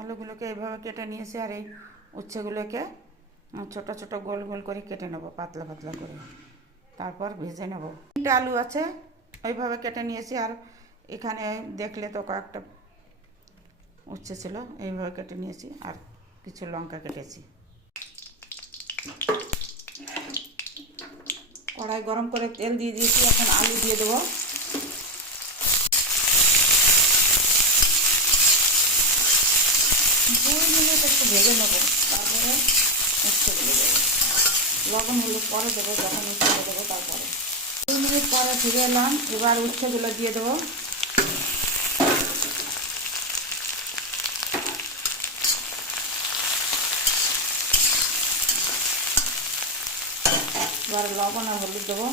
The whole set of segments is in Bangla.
আলুগুলোকে এইভাবে কেটে নিয়েছি, আর এই উচ্ছেগুলোকে ছোট ছোট গোল গোল করে কেটে নেব, পাতলা পাতলা করে, তারপর ভেজে নেব। 3টে আলু আছে, ওইভাবে কেটে নিয়েছি। আর এখানে দেখলে তো কয়েকটা উচ্ছে ছিল, এইভাবে কেটে নিয়েছি। আর কিছু লঙ্কা কেটেছি। কড়াই গরম করে তেল দিয়ে দিয়েছি, এখন আলু দিয়ে দেবো। 2 মিনিট একটু ভেজে নেবো, তারপরে উচ্ছেগুলো দেবো। লবণ হলুদ পরে দেবো, যখন উচ্ছেগুলো দেবো তারপরে। 2 মিনিট পরে ফিরে এলাম, এবার উচ্ছেগুলো দিয়ে দেবো। এবার লবণ আর হলুদ দেবো।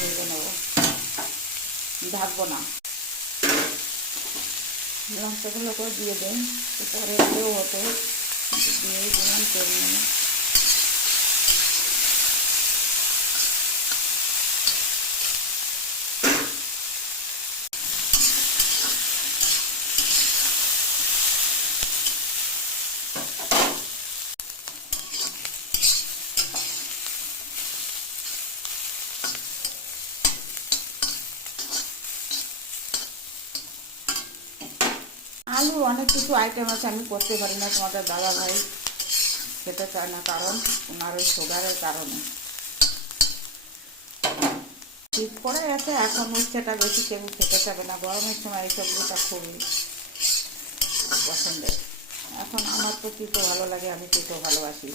ভেজে নেবো, ঢাকবো না। লঙ্কাগুলোকেও দিয়ে দেন, পরে হলেও হতো, দিয়ে দিলাম, করে নিলাম। আলু অনেক কিছু আইটেম আছে, আমি করতে পারি না। তোমাদের দাদা ভাই খেতে চায় না, কারণ ওনার ওই সুগারের কারণে। শীত পড়ে গেছে, এখন উচ্ছেটা বেশি কেউ খেতে চাবে না। গরমের সময় এই সবজিটা খুবই পছন্দের। এখন আমার তো তিতো ভালো লাগে, আমি তিতো ভালোবাসি।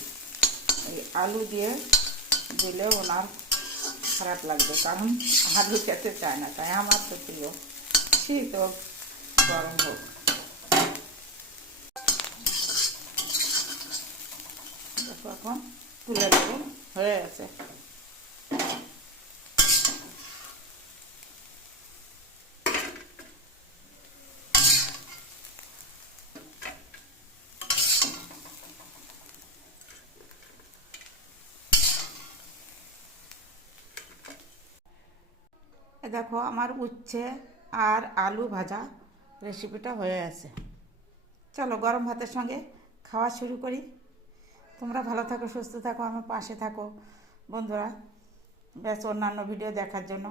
এই আলু দিয়ে দিলেও ওনার খারাপ লাগবে, কারণ আলু খেতে চায় না, তাই আমার তো প্রিয়। শীত হোক গরম হোক। দেখো এখন তুলে দেবো, হয়ে গেছে। দেখো আমার উচ্ছে আর আলু ভাজা রেসিপিটা হয়ে আছে। চলো গরম ভাতের সঙ্গে খাওয়া শুরু করি। তোমরা ভালো থাকো, সুস্থ থাকো, আমার পাশে থাকো বন্ধুরা। ব্যাস, অন্যান্য ভিডিও দেখার জন্য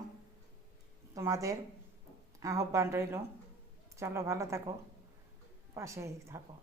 তোমাদের আহ্বান রইল। চলো ভালো থাকো, পাশেই থাকো।